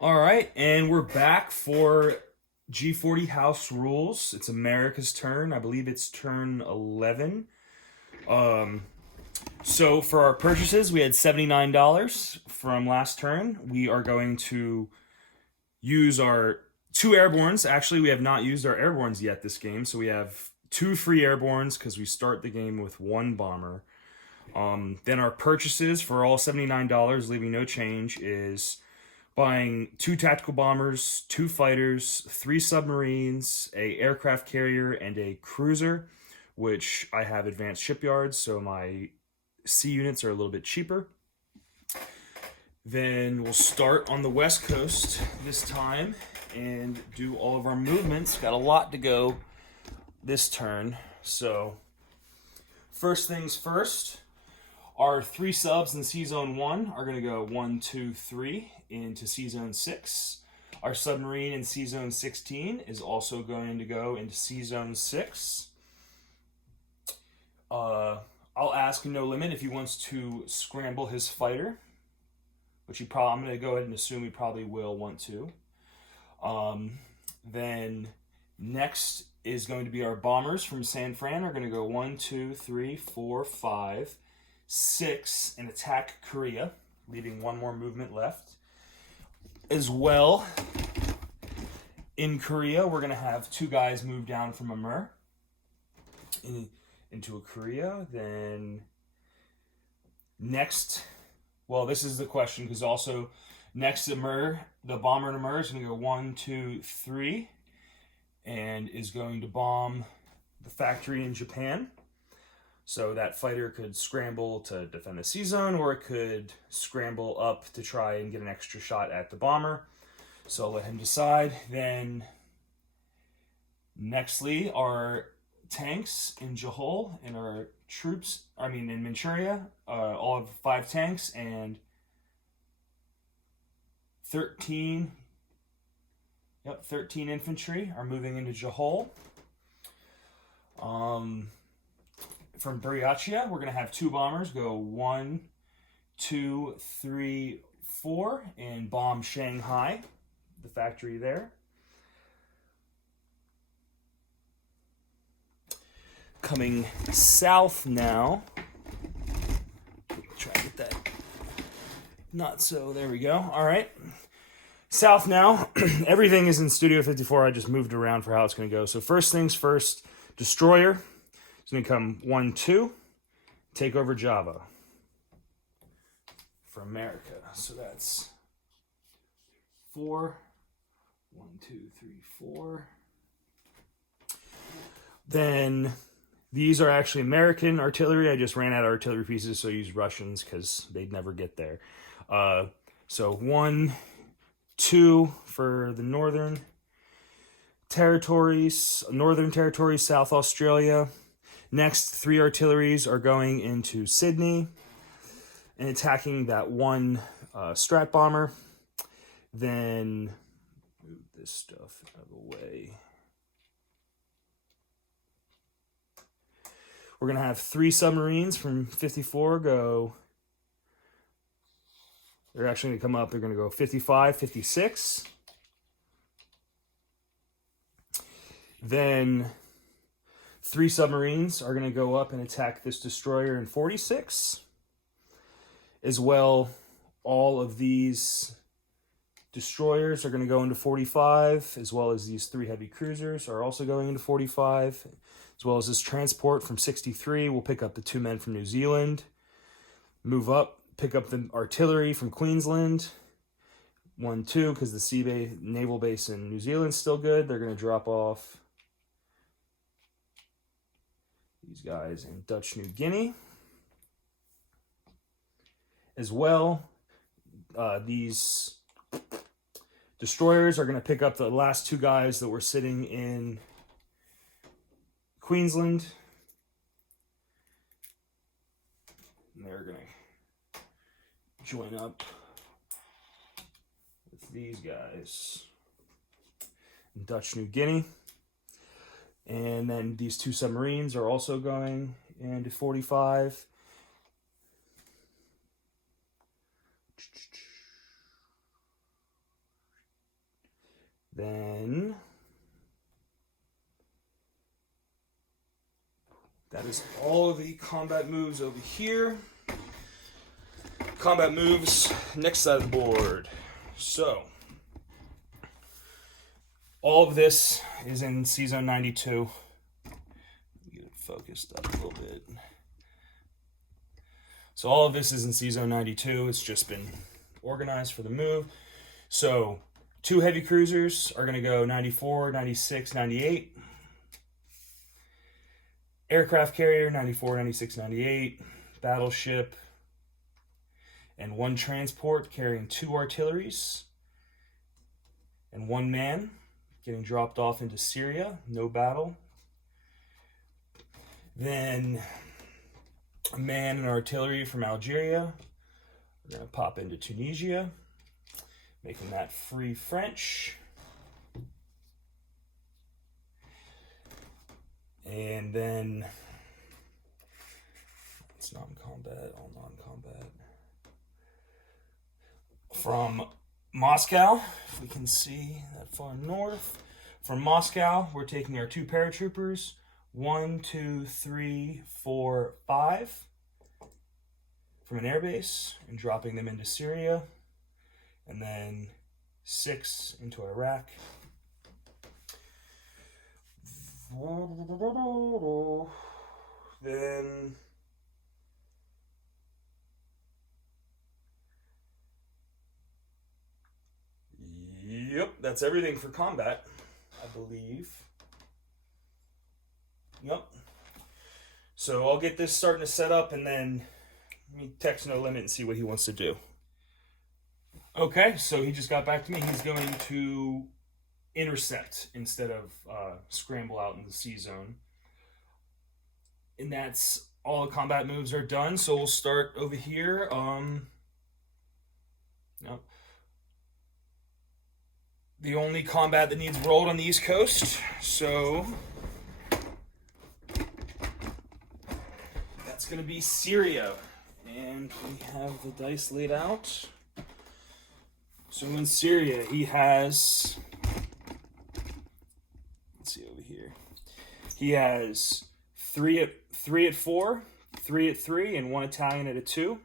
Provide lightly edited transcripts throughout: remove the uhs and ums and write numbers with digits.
All right, and we're back for G40 House Rules. It's America's turn. I believe it's turn 11. Um, so for our purchases, we had $79 from last turn. We are going to use our two airborns. Actually, we have not used our airborns yet this game, so we have two free airborns because we start the game with one bomber. Then our purchases for all $79, leaving no change, is buying two tactical bombers, two fighters, three submarines, a aircraft carrier, and a cruiser, which I have advanced shipyards, so my sea units are a little bit cheaper. Then we'll start on the west coast this time and do all of our movements. Got a lot to go this turn, so first things first. Our three subs in Sea Zone 1 are going to go 1, 2, 3 into Sea Zone 6. Our submarine in Sea Zone 16 is also going to go into Sea Zone 6. I'll ask No Limit if he wants to scramble his fighter, which I'm going to go ahead and assume he probably will want to. Then next is going to be our bombers from San Fran are going to go 1, 2, 3, 4, 5, 6 and attack Korea, leaving one more movement left. As well, in Korea, we're going to have two guys move down from Amur into a Korea. Then next, well, this is the question because also next Amur, the bomber in Amur is going to go 1, 2, 3 and is going to bomb the factory in Japan. So that fighter could scramble to defend the sea zone, or it could scramble up to try and get an extra shot at the bomber. So I'll let him decide. Then, nextly, our tanks in Johol and our troops, in Manchuria, all of 5 tanks and 13 infantry are moving into Johol. From Buryatia, we're going to have 2 bombers go 1, 2, 3, 4 and bomb Shanghai, the factory there. Coming south now. Try to get that. Not so. There we go. All right. South now. Everything is in Studio 54. I just moved around for how it's going to go. So first things first, destroyer. It's going to come 1, 2, take over Java for America. So that's 4, 1, 2, 3, 4. Then these are actually American artillery. I just ran out of artillery pieces, so I used Russians because they'd never get there. So 1, 2 for the northern territories, South Australia. Next, 3 artilleries are going into Sydney and attacking that one Strat bomber. Then, move this stuff out of the way. We're going to have 3 submarines from 54 go. They're actually going to come up. They're going to go 55, 56. Then 3 submarines are going to go up and attack this destroyer in 46. As well, all of these destroyers are going to go into 45, as well as these 3 heavy cruisers are also going into 45, as well as this transport from 63. We'll pick up the 2 men from New Zealand, move up, pick up the artillery from Queensland, 1, 2, because the naval base in New Zealand's still good. They're going to drop off these guys in Dutch New Guinea. As well, these destroyers are going to pick up the last 2 guys that were sitting in Queensland. And they're going to join up with these guys in Dutch New Guinea. And then these 2 submarines are also going into 45. Then that is all of the combat moves over here. Combat moves, next side of the board. So, all of this is in C-Zone 92. Get it focused up a little bit. So all of this is in C-Zone 92. It's just been organized for the move. So 2 heavy cruisers are going to go 94, 96, 98. Aircraft carrier, 94, 96, 98. Battleship. And 1 transport carrying 2 artilleries. And 1 man getting dropped off into Syria. No battle. Then a man and artillery from Algeria. We're going to pop into Tunisia, making that free French. And then it's non-combat, all non-combat. From Moscow, if we can see that far north. From Moscow, we're taking our 2 paratroopers. 1, 2, 3, 4, 5 from an airbase and dropping them into Syria, and then 6 into Iraq. Then yep, that's everything for combat, I believe. Yep. So I'll get this starting to set up, and then let me text No Limit and see what he wants to do. Okay, so he just got back to me. He's going to intercept instead of scramble out in the C-Zone. And that's all the combat moves are done. So we'll start over here. Yep. The only combat that needs rolled on the East Coast. So that's going to be Syria. And we have the dice laid out. So in Syria, he has, let's see over here. He has 3 at 4, 3 at 3, and 1 Italian at a 2.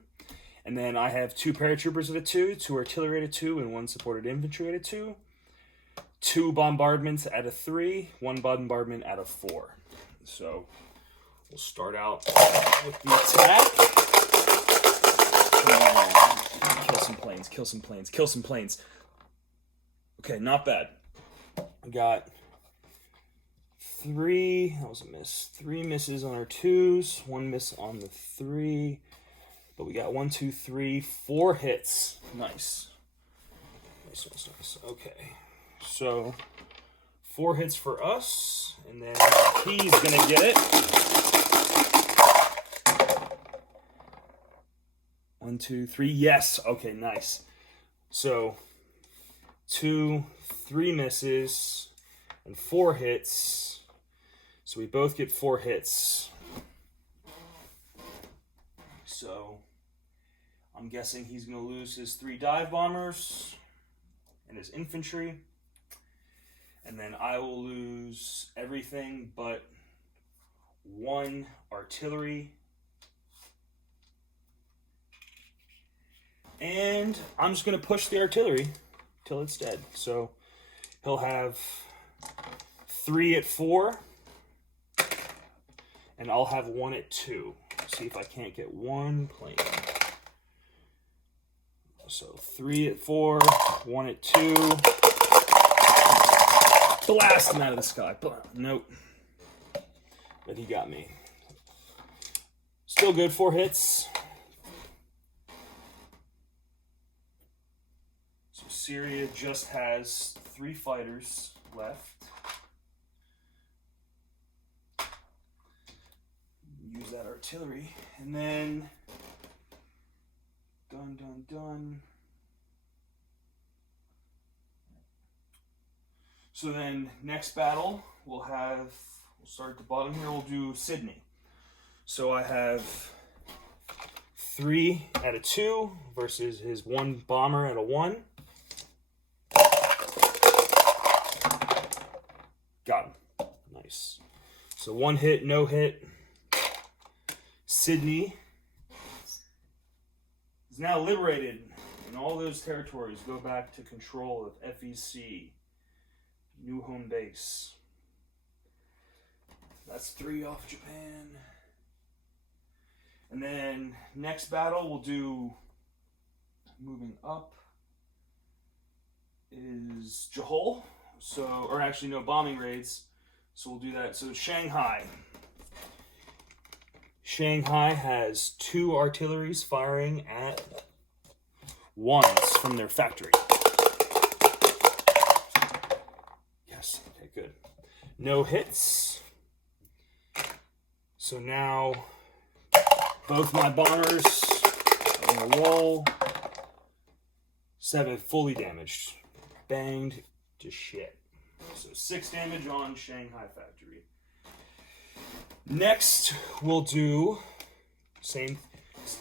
And then I have 2 paratroopers at a 2, 2 artillery at a 2, and 1 supported infantry at a 2. 2 bombardments at a 3, 1 bombardment at a 4. So we'll start out with the attack. Kill some planes, kill some planes, kill some planes. Okay, not bad. We got 3, that was a miss. 3 misses on our 2s, 1 miss on the 3. But we got 1, 2, 3, 4 hits. Nice. Nice, nice, nice. Okay. So 4 hits for us, and then he's gonna get it. 1, 2, 3. Yes. Okay, nice. So 2, 3 misses, and 4 hits. So we both get 4 hits. So I'm guessing he's going to lose his 3 dive bombers and his infantry. And then I will lose everything but 1 artillery. And I'm just going to push the artillery till it's dead. So he'll have 3 at 4. And I'll have 1 at 2. See if I can't get 1 plane. So 3 at 4, 1 at 2. Blast him out of the sky. Nope. But he got me. Still good, 4 hits. So Syria just has 3 fighters left. Use that artillery, and then done. So then next battle we'll start at the bottom here. We'll do Sydney. So I have 3 at a 2 versus his 1 bomber at a 1. Got him. Nice. So 1 hit, no hit. Sydney is now liberated, and all those territories go back to control of FEC, new home base. That's 3 off Japan. And then next battle we'll do, moving up, is Johol. So, or actually no, bombing raids. So we'll do that. So Shanghai. Shanghai has 2 artilleries firing at once from their factory. Yes, okay, good. No hits. So now both my bombers are gonna roll. 7 fully damaged. Banged to shit. So 6 damage on Shanghai factory. Next, we'll do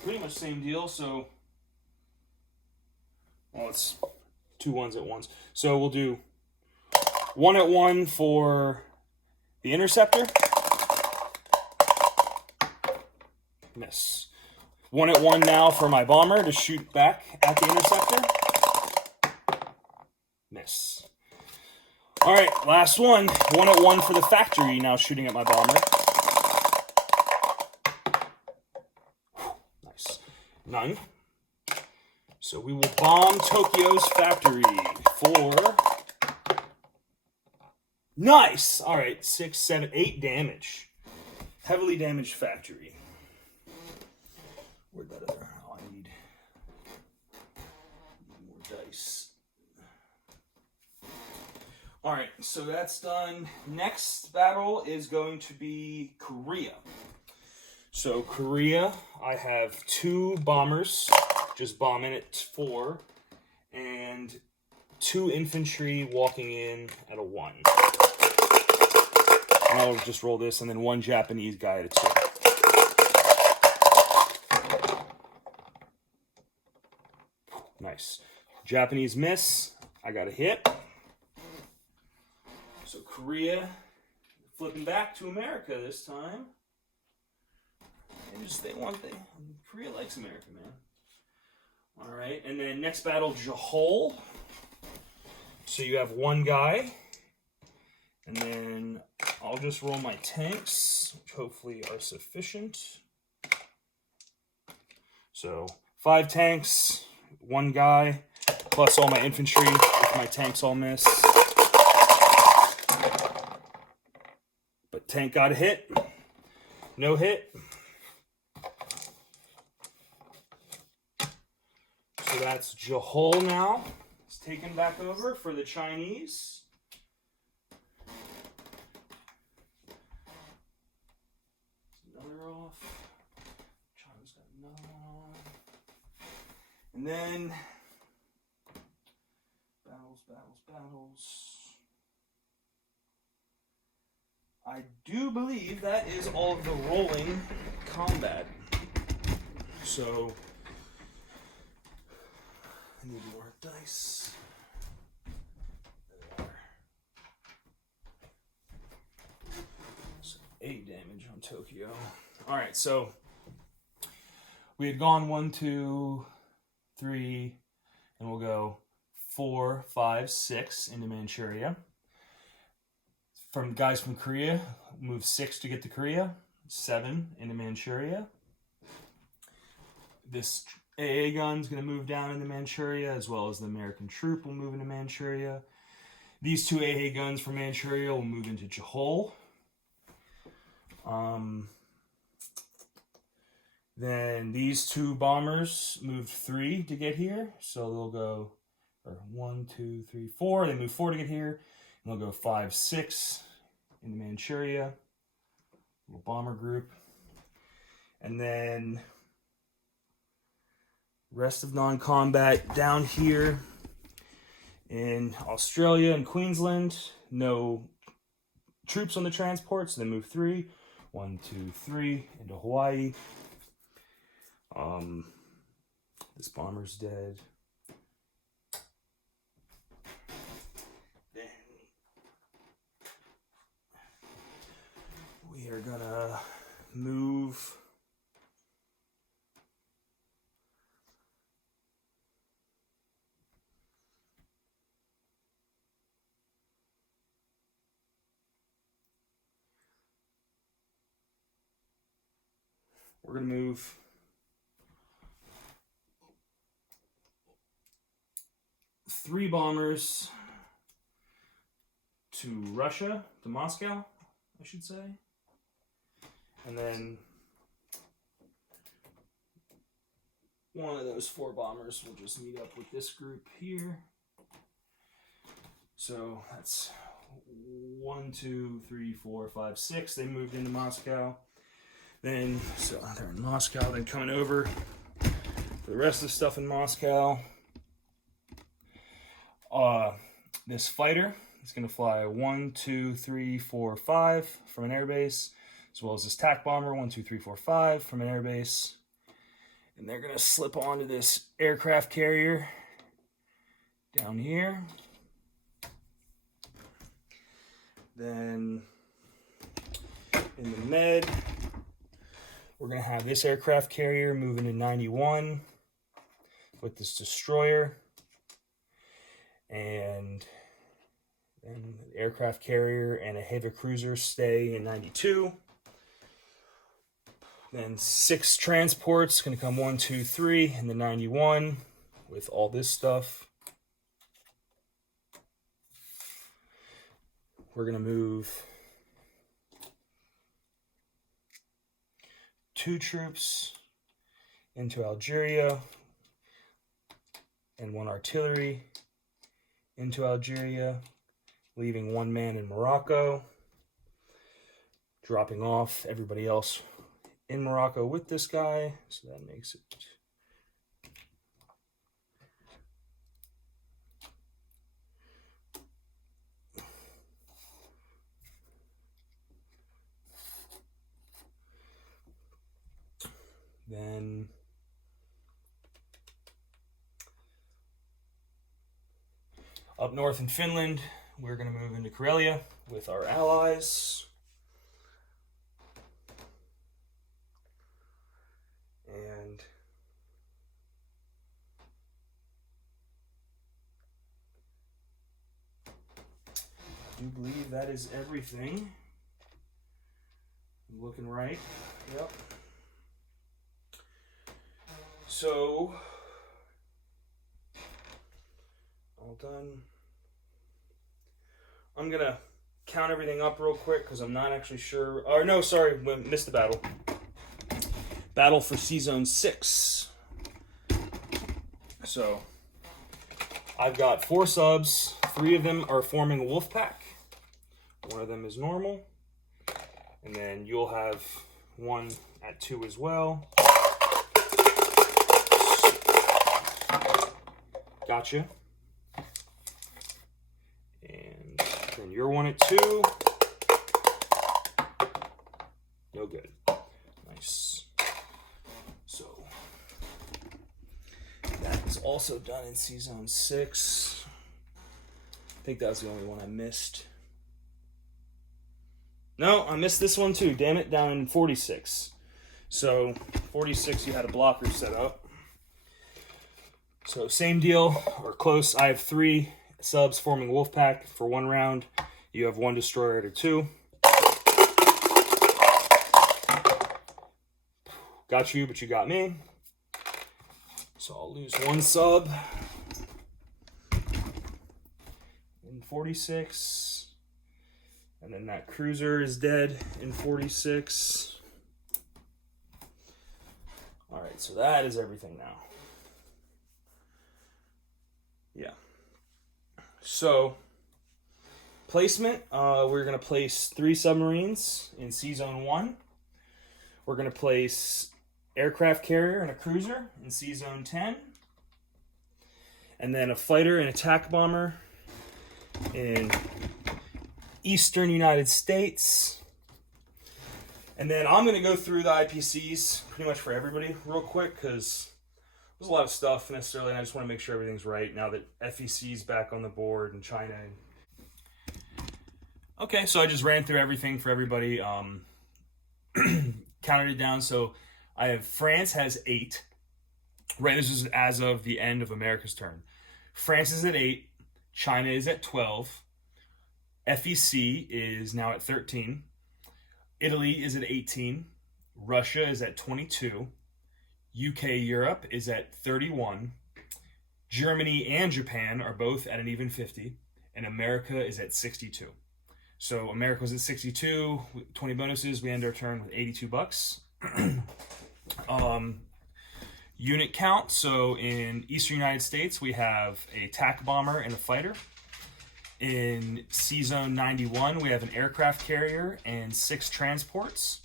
pretty much same deal. So, well, it's 2 ones at once. So we'll do 1 at 1 for the interceptor. Miss. 1 at 1 now for my bomber to shoot back at the interceptor. Miss. All right, last one. 1 at 1 for the factory now shooting at my bomber. Nice. None. So we will bomb Tokyo's factory for... Nice! All right, 6, 7, 8 damage. Heavily damaged factory. Where'd that other... Oh, I need more dice. All right, so that's done. Next battle is going to be Korea. So Korea, I have 2 bombers, just bombing at 4, and 2 infantry walking in at a 1. And I'll just roll this, and then 1 Japanese guy at a 2. Nice. Japanese miss. I got a hit. So Korea flipping back to America this time. Korea likes America, man. All right, and then next battle, Johol. So you have 1 guy, and then I'll just roll my tanks, which hopefully are sufficient. So 5 tanks, 1 guy, plus all my infantry if my tanks all miss. But tank got a hit. No hit. So that's Johol now. It's taken back over for the Chinese. Another off. China's got another on. And then battles. I do believe that is all of the rolling combat. So I need more dice. There they are. So 8 damage on Tokyo. All right, so we had gone 1, 2, 3, and we'll go 4, 5, 6 into Manchuria. From guys from Korea, move 6 to get to Korea, 7 into Manchuria. This AA gun's going to move down into Manchuria, as well as the American troop will move into Manchuria. These 2 AA guns from Manchuria will move into Johol. Then these 2 bombers moved 3 to get here, so they'll go 1, 2, 3, 4. They move 4 to get here. And they'll go 5, 6 into Manchuria. Little bomber group. And then rest of non-combat down here in Australia and Queensland. No troops on the transport, so they move 3. 1, 2, 3 into Hawaii. This bomber's dead. we're going to move three bombers to Russia, to Moscow, I should say. And then one of those four bombers will just meet up with this group here. So that's 1, 2, 3, 4, 5, 6. They moved into Moscow. Then, so they're in Moscow. Then coming over for the rest of the stuff in Moscow. This fighter is going to fly 1, 2, 3, 4, 5 from an airbase, as well as this TAC bomber 1, 2, 3, 4, 5 from an airbase. And they're going to slip onto this aircraft carrier down here. Then in the med, we're going to have this aircraft carrier moving to 91 with this destroyer. And then the aircraft carrier and a heavy cruiser stay in 92. Then 6 transports, going to come 1, 2, 3 in the 91 with all this stuff. We're going to move 2 troops into Algeria and 1 artillery into Algeria, leaving 1 man in Morocco, dropping off everybody else in Morocco with this guy. So that makes it then up north in Finland, we're going to move into Karelia with our allies. And I do believe that is everything. I'm looking right. Yep. So, all done. I'm going to count everything up real quick because I'm not actually sure. Or no, sorry, we missed the battle. Battle for C-Zone 6. So, I've got 4 subs. 3 of them are forming a wolf pack. 1 of them is normal. And then you'll have 1 at 2 as well. Gotcha. And then you're 1 at 2. No good. Nice. So that is also done in C-Zone 6. I think that was the only one I missed. No, I missed this one too. Damn it, down in 46. So 46, you had a blocker set up. So same deal, or close. I have 3 subs forming Wolfpack for 1 round. You have 1 destroyer to 2. Got you, but you got me. So I'll lose 1 sub in 46. And then that cruiser is dead in 46. All right, so that is everything now. Yeah. So, placement, we're going to place 3 submarines in C-Zone 1. We're going to place aircraft carrier and a cruiser in C-Zone 10. And then a fighter and attack bomber in Eastern United States. And then I'm going to go through the IPCs pretty much for everybody real quick because there's a lot of stuff necessarily, and I just want to make sure everything's right now that FEC is back on the board in China. Okay, so I just ran through everything for everybody, counted it down. So I have France has 8. Right, this is as of the end of America's turn. France is at 8. China is at 12. FEC is now at 13. Italy is at 18. Russia is at 22. UK Europe is at 31. Germany and Japan are both at an even 50. And America is at 62. So America was at 62, 20 bonuses. We end our turn with 82 bucks. Unit count. So in Eastern United States, we have a TAC bomber and a fighter. In C-Zone 91, we have an aircraft carrier and 6 transports.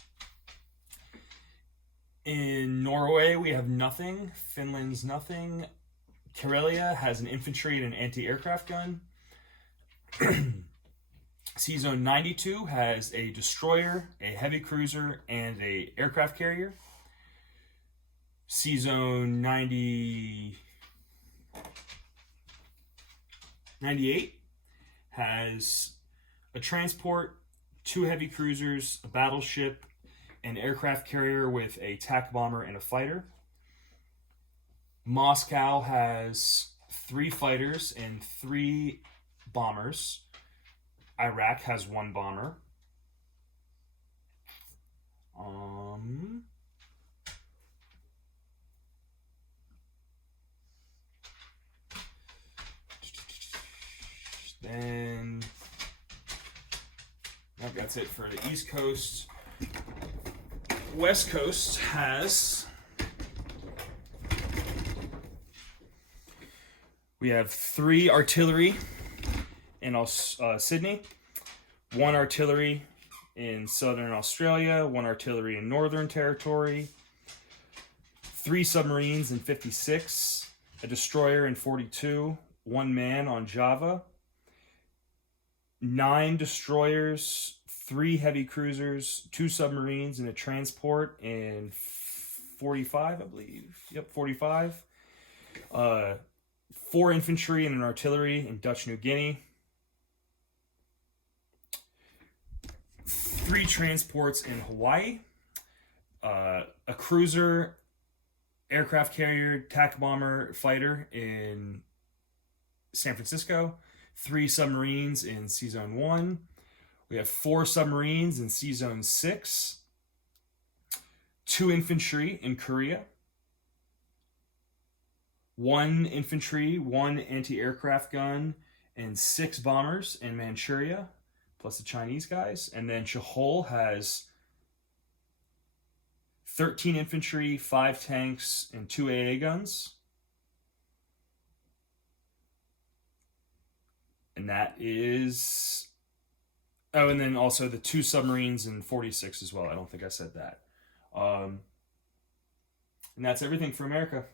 In Norway, we have nothing. Finland's nothing. Karelia has an infantry and an anti-aircraft gun. C-Zone 92 has a destroyer, a heavy cruiser, and a aircraft carrier. C-Zone 98 has a transport, 2 heavy cruisers, a battleship, an aircraft carrier with a TAC bomber and a fighter. Moscow has 3 fighters and 3 bombers. Iraq has 1 bomber. Then that's it for the East Coast. West Coast has, we have 3 artillery in Sydney, 1 artillery in Southern Australia, 1 artillery in Northern Territory, 3 submarines in 56, a destroyer in 42, 1 man on Java, 9 destroyers, 3 heavy cruisers, 2 submarines, and a transport in 45, I believe. Yep, 45. 4 infantry and an artillery in Dutch New Guinea. 3 transports in Hawaii. A cruiser, aircraft carrier, TAC bomber, fighter in San Francisco. 3 submarines in C-Zone 1. We have 4 submarines in C-Zone 6. 2 infantry in Korea. 1 infantry, 1 anti-aircraft gun, and 6 bombers in Manchuria, plus the Chinese guys. And then Chahol has 13 infantry, 5 tanks, and 2 AA guns. And that is... Oh, and then also the 2 submarines in 46 as well. I don't think I said that. And that's everything for America.